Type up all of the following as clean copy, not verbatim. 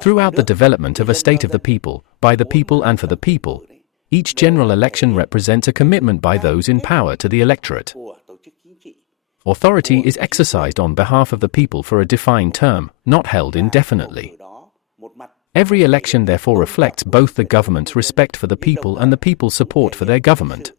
Throughout the development of a state of the people, by the people and for the people, each general election represents a commitment by those in power to the electorate. Authority is exercised on behalf of the people for a defined term, not held indefinitely. Every election therefore reflects both the government's respect for the people and the people's support for their government.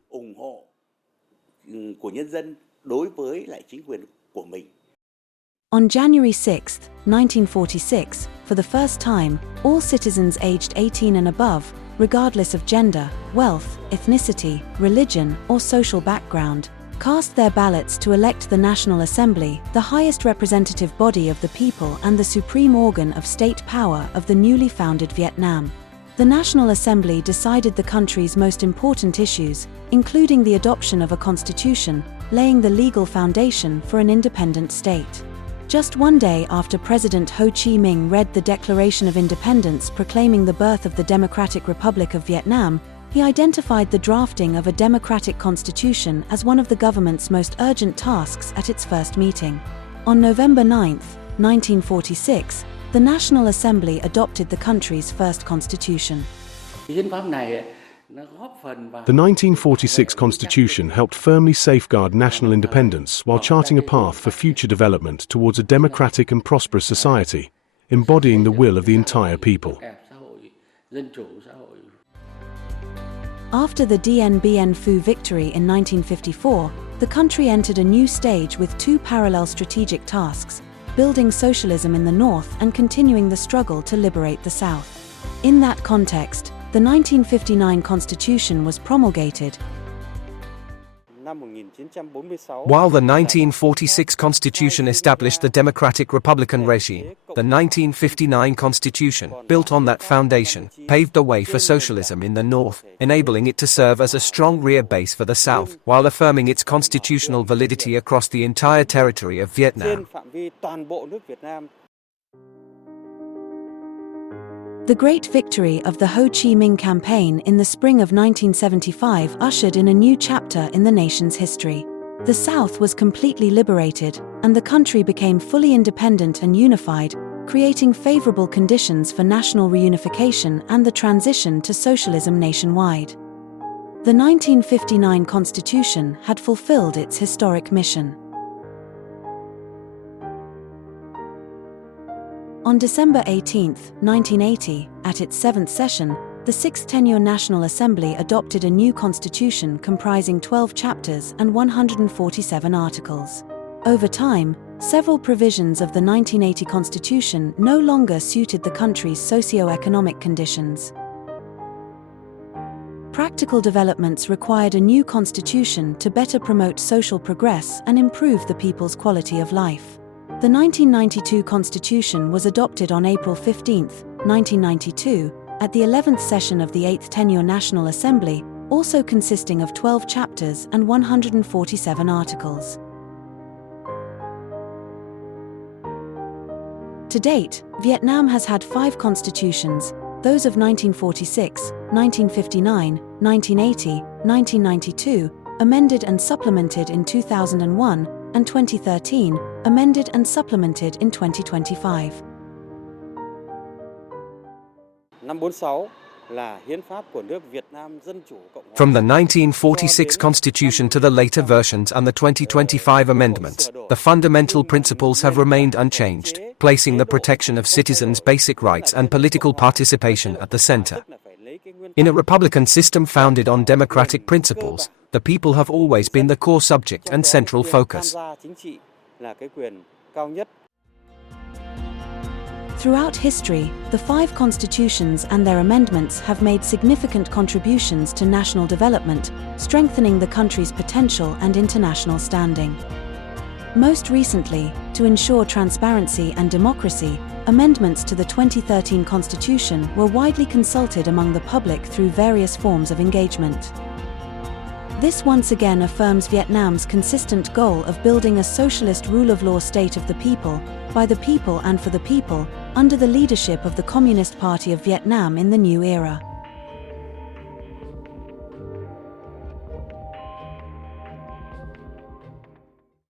On January 6, 1946, for the first time, all citizens aged 18 and above, regardless of gender, wealth, ethnicity, religion, or social background, cast their ballots to elect the National Assembly, the highest representative body of the people and the supreme organ of state power of the newly founded Vietnam. The National Assembly decided the country's most important issues, including the adoption of a constitution, laying the legal foundation for an independent state. Just one day after President Ho Chi Minh read the Declaration of Independence proclaiming the birth of the Democratic Republic of Vietnam, he identified the drafting of a democratic constitution as one of the government's most urgent tasks at its first meeting. On November 9, 1946, the National Assembly adopted the country's first constitution. The 1946 Constitution helped firmly safeguard national independence while charting a path for future development towards a democratic and prosperous society, embodying the will of the entire people. After the Dien Bien Phu victory in 1954, the country entered a new stage with two parallel strategic tasks: building socialism in the North and continuing the struggle to liberate the South. In that context, the 1959 Constitution was promulgated. While the 1946 Constitution established the democratic republican regime, the 1959 Constitution, built on that foundation, paved the way for socialism in the North, enabling it to serve as a strong rear base for the South, while affirming its constitutional validity across the entire territory of Vietnam. The great victory of the Ho Chi Minh campaign in the spring of 1975 ushered in a new chapter in the nation's history. The South was completely liberated, and the country became fully independent and unified, creating favorable conditions for national reunification and the transition to socialism nationwide. The 1959 Constitution had fulfilled its historic mission. On December 18, 1980, at its 7th session, the 6th Tenure National Assembly adopted a new constitution comprising 12 chapters and 147 articles. Over time, several provisions of the 1980 Constitution no longer suited the country's socio-economic conditions. Practical developments required a new constitution to better promote social progress and improve the people's quality of life. The 1992 Constitution was adopted on April 15, 1992, at the 11th session of the 8th Tenure National Assembly, also consisting of 12 chapters and 147 articles. To date, Vietnam has had 5 constitutions, those of 1946, 1959, 1980, 1992, amended and supplemented in 2001, and 2013, amended and supplemented in 2025. From the 1946 Constitution to the later versions and the 2025 amendments, the fundamental principles have remained unchanged, placing the protection of citizens' basic rights and political participation at the center. In a republican system founded on democratic principles, the people have always been the core subject and central focus. Throughout history, the 5 constitutions and their amendments have made significant contributions to national development, strengthening the country's potential and international standing. Most recently, to ensure transparency and democracy, amendments to the 2013 Constitution were widely consulted among the public through various forms of engagement. This once again affirms Vietnam's consistent goal of building a socialist rule of law state of the people, by the people and for the people, under the leadership of the Communist Party of Vietnam in the new era.